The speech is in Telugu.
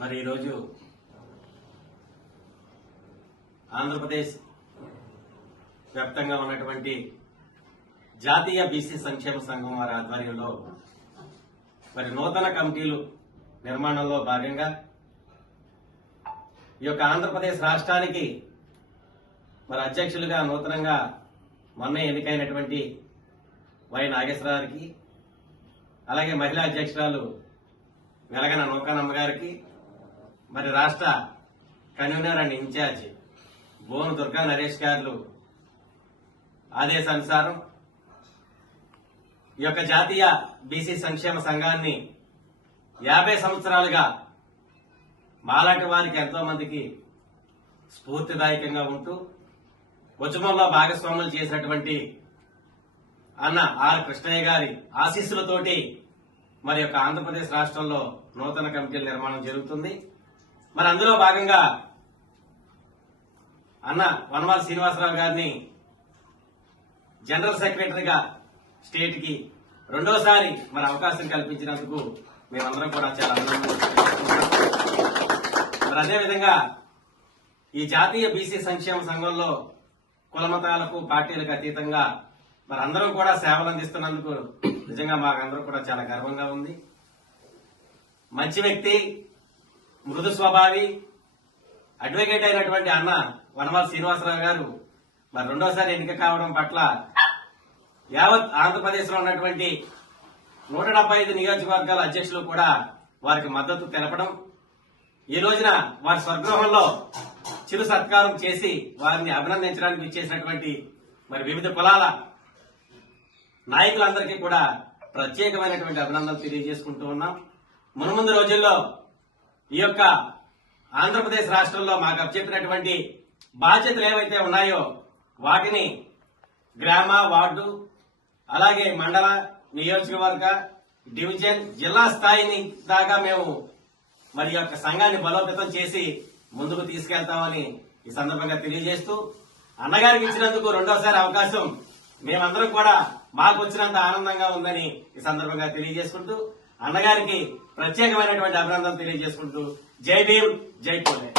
మరి ఈరోజు ఆంధ్రప్రదేశ్ వ్యాప్తంగా ఉన్నటువంటి జాతీయ బీసీ సంక్షేమ సంఘం వారి ఆధ్వర్యంలో మరి నూతన కమిటీలు నిర్మాణంలో భాగంగా ఈ యొక్క ఆంధ్రప్రదేశ్ రాష్ట్రానికి మరి అధ్యక్షులుగా నూతనంగా మొన్న ఎన్నికైనటువంటి వై నాగేశ్వరరావుకి, అలాగే మహిళా అధ్యక్షురాలు వెలగన నూకానమ్మ గారికి, మరి రాష్ట్ర కన్వీనర్ అండ్ ఇన్ఛార్జ్ బోను దుర్గా నరేష్ గారు ఆదేశానుసారం ఈ యొక్క జాతీయ బీసీ సంక్షేమ సంఘాన్ని 50 సంవత్సరాలుగా మాలాంటి వారికి ఎంతో మందికి స్ఫూర్తిదాయకంగా ఉంటూ ఉద్యమంలో భాగస్వాములు చేసినటువంటి అన్న ఆర్ కృష్ణయ్య గారి ఆశీస్సులతోటి మరి యొక్క ఆంధ్రప్రదేశ్ రాష్ట్రంలో నూతన కమిటీల నిర్మాణం జరుగుతుంది. మరి అందులో భాగంగా అన్న వనమాల శ్రీనివాసరావు గారిని జనరల్ సెక్రటరీగా స్టేట్ కి రెండోసారి మరి అవకాశం కల్పించినందుకు మేమందరం కూడా చాలా మరి అదేవిధంగా ఈ జాతీయ బీసీ సంక్షేమ సంఘంలో కులమతాలకు పార్టీలకు అతీతంగా మరి అందరం కూడా సేవలు అందిస్తున్నందుకు నిజంగా మాకందరూ కూడా చాలా గర్వంగా ఉంది. మంచి వ్యక్తి, మృదు స్వభావి, అడ్వకేట్ అయినటువంటి అన్న వనమాల శ్రీనివాసరావు గారు మరి రెండోసారి ఎన్నిక కావడం పట్ల యావత్ ఆంధ్రప్రదేశ్ లో ఉన్నటువంటి 175 నియోజకవర్గాల అధ్యక్షులు కూడా వారికి మద్దతు తెలపడం, ఈ రోజున వారి స్వగృహంలో చిరు సత్కారం చేసి వారిని అభినందించడానికి ఇచ్చేసినటువంటి మరి వివిధ కులాల నాయకులందరికీ కూడా ప్రత్యేకమైనటువంటి అభినందనలు తెలియజేసుకుంటూ ఉన్నాం. మున్ముందు రోజుల్లో ఈ యొక్క ఆంధ్రప్రదేశ్ రాష్ట్రంలో మాకు అప్పచెప్పినటువంటి బాధ్యతలు ఏవైతే ఉన్నాయో వాటిని గ్రామ, వార్డు, అలాగే మండల, నియోజకవర్గ, డివిజన్, జిల్లా స్థాయిని దాకా మేము మరి యొక్క సంఘాన్ని బలోపేతం చేసి ముందుకు తీసుకెళ్తామని ఈ సందర్భంగా తెలియజేస్తూ, అన్నగారికి ఇచ్చినందుకు రెండోసారి అవకాశం మేమందరం కూడా మాకు వచ్చినంత ఆనందంగా ఉందని ఈ సందర్భంగా తెలియజేసుకుంటూ అన్నగారికి ప్రత్యేకమైనటువంటి అభినందనలు తెలియజేసుకుంటూ జై భీమ్, జై పూలే.